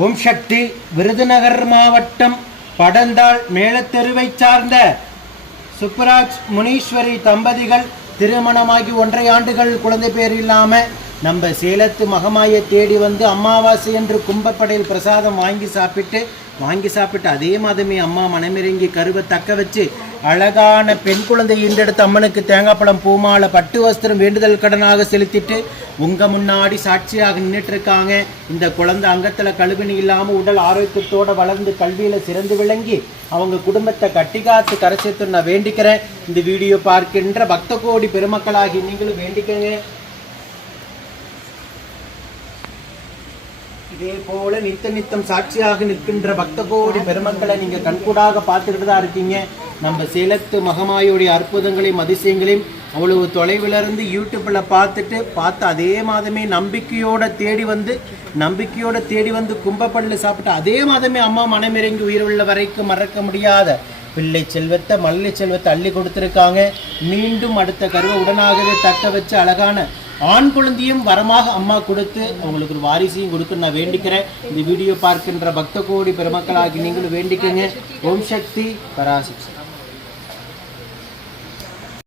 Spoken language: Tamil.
ஓம் சக்தி. விருதுநகர் மாவட்டம் படந்தாள் மேலத்தெருவை சார்ந்த சுப்பராஜ் முனீஸ்வரி தம்பதிகள் திருமணமாகி 1.5 ஆண்டுகள் குழந்தை பேர் இல்லாமல் நம்ம சேலத்து மகமாயை தேடி வந்து அமாவாசை என்று கும்பப்படையில் பிரசாதம் வாங்கி சாப்பிட்டு அதே மாதமே அம்மா மனமிறங்கி கருவை தக்க வச்சு அழகான பெண் குழந்தை ஈன்றெடுத்து அம்மனுக்கு தேங்காய் பழம் பூமாலை பட்டு வஸ்திரம் வேண்டுதல் கடனாக செலுத்திட்டு உங்கள் முன்னாடி சாட்சியாக நின்றுட்டு இருக்காங்க. இந்த குழந்தை அங்கத்தில் கழுவினி இல்லாமல் உடல் ஆரோக்கியத்தோடு வளர்ந்து கல்வியில் சிறந்து விளங்கி அவங்க குடும்பத்தை கட்டிக்காத்து கரை சேர்த்து நான் வேண்டிக்கிறேன். இந்த வீடியோ பார்க்கின்ற பக்த கோடி பெருமக்களாகி நீங்களும் வேண்டிக்கங்க. இதே போல நித்தம் சாட்சியாக நிற்கின்ற பக்த கோடி பெருமக்களை நீங்க கண்கூடாக பார்த்துக்கிட்டு தான் இருக்கீங்க. நம்ம சேலத்து மகமாயோடைய அற்புதங்களையும் அதிசயங்களையும் அவ்வளவு தொலைவிலிருந்து யூடியூப்ல பார்த்து அதே மாதமே நம்பிக்கையோட தேடி வந்து கும்பப்பள்ளியில் சாப்பிட்டு அதே மாதமே அம்மா மனமிறங்கி உயிர் வரைக்கும் மறக்க முடியாத பிள்ளை செல்வத்தை மல்லை செல்வத்தை அள்ளி கொடுத்துருக்காங்க. மீண்டும் அடுத்த கருவை உடனாகவே தக்க வச்சு அழகான ஆண் குழந்தையும் வரமாக அம்மா கொடுத்து அவங்களுக்கு ஒரு வாரிசையும் கொடுத்து நான் வேண்டிக்கிறேன். இந்த வீடியோ பார்க்கின்ற பக்த கோடி பெருமக்களாகி நீங்களும் வேண்டிக்கங்க. ஓம் சக்தி பராசக்தி.